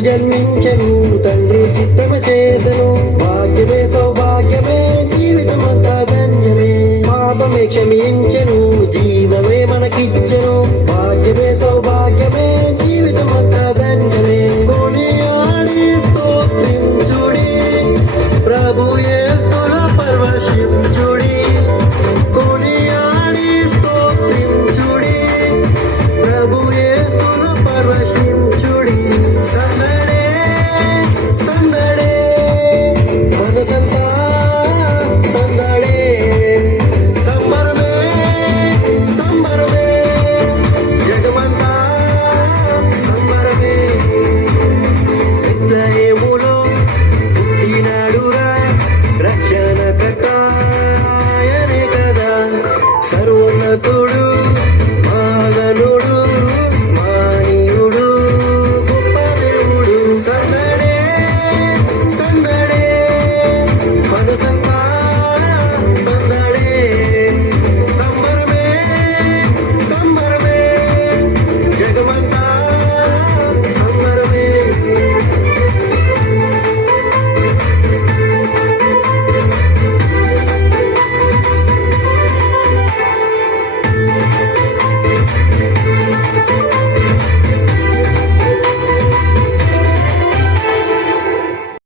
జన్మించను తండ్రి చిత్తమ చేసను. భాగ్యమే సౌభాగ్యమే జీవితమంతా ధన్యమే. పాపమే క్షమించను జీవమే మనకిచ్చను. భాగ్యమే సౌభాగ్యమే జీవితమంతా ధన్యమే. కొని ఆడి స్తోత్రించుడి ప్రభుయే.